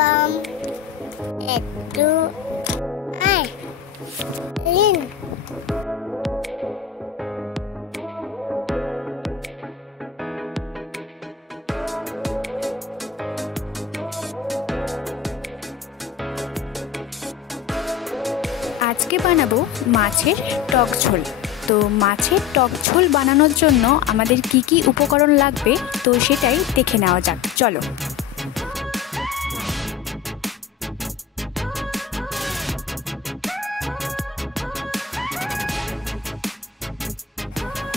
কাম একটু আয় লিন। আজকে বানাবো মাছের টক ঝোল। তো মাছের টক ঝোল বানানোর জন্য আমাদের কি কি উপকরণ লাগবে তো সেটাই দেখে নেওয়া যাক, চলো।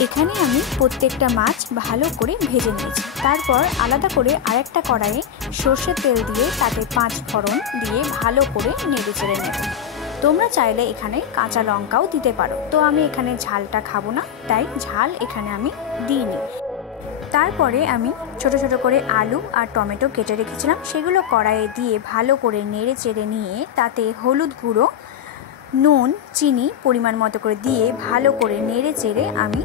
এখানে আমি প্রত্যেকটা মাছ ভালো করে ভেজে নিয়েছি। তারপর আলাদা করে আরেকটা কড়াইয়ে সর্ষের তেল দিয়ে তাতে 5 ফোড়ন দিয়ে ভালো করে নেড়ে চেড়ে নেব। তোমরা চাইলে এখানে কাঁচা লঙ্কাও দিতে পারো, তো আমি এখানে ঝালটা খাবো না, তাই ঝাল এখানে আমি দিইনি। তারপরে আমি ছোট ছোট করে আলু আর টমেটো কেটে রেখেছিলাম, সেগুলো কড়াইয়ে দিয়ে ভালো করে নেড়ে চেড়ে নিয়ে তাতে হলুদ গুঁড়ো, নুন, চিনি পরিমাণ মতো করে দিয়ে ভালো করে নেড়ে চেড়ে আমি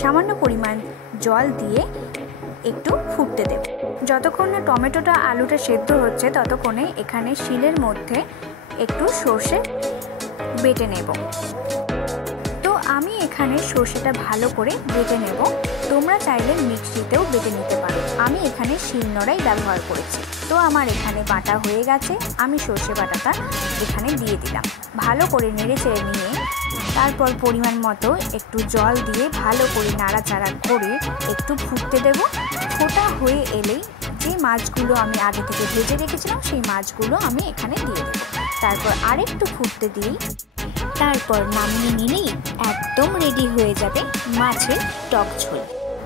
সামান্য পরিমাণ জল দিয়ে একটু ফুটতে দেব। যতক্ষণ না টমেটোটা আলুটা সেদ্ধ হচ্ছে ততক্ষণে এখানে শিলের মধ্যে একটু সর্ষে বেটে নেব। তো আমি এখানে সর্ষেটা ভালো করে বেটে নেব, তোমরা চাইলে মিক্সিতেও বেটে নিতে পারো। আমি এখানে শিলনোড়াই ব্যবহার করেছি। তো আমার এখানে বাটা হয়ে গেছে, আমি সর্ষে বাটাটা এখানে দিয়ে দিলাম। ভালো করে নেড়ে চেড়ে নিয়ে তারপর পরিমাণ মতো একটু জল দিয়ে ভালো করে নাড়াচাড়া করে একটু ফুটতে দেব। ফোটা হয়ে এলেই যে মাছগুলো আমি আগে থেকে ভেজে রেখেছিলাম সেই মাছগুলো আমি এখানে দিয়ে দেব। তারপর আরেকটু ফুটতে দিই, তারপর নামিয়ে নিলেই একদম রেডি হয়ে যাবে মাছের টক ঝোল।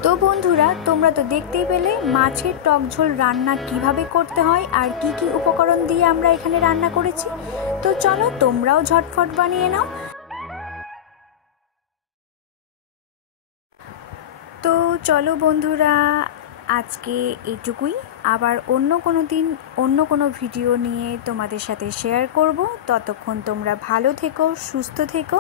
তো বন্ধুরা, তোমরা তো দেখতেই পেলে মাছের টক ঝোল রান্না কিভাবে করতে হয় আর কি কি উপকরণ দিয়ে আমরা এখানে রান্না করেছি। তো চলো তোমরাও ঝটফট বানিয়ে নাও। তো চলো বন্ধুরা, আজকে এটুকুই। আবার অন্য কোনো দিন অন্য কোনো ভিডিও নিয়ে তোমাদের সাথে শেয়ার করব। ততক্ষণ তোমরা ভালো থেকো, সুস্থ থেকো।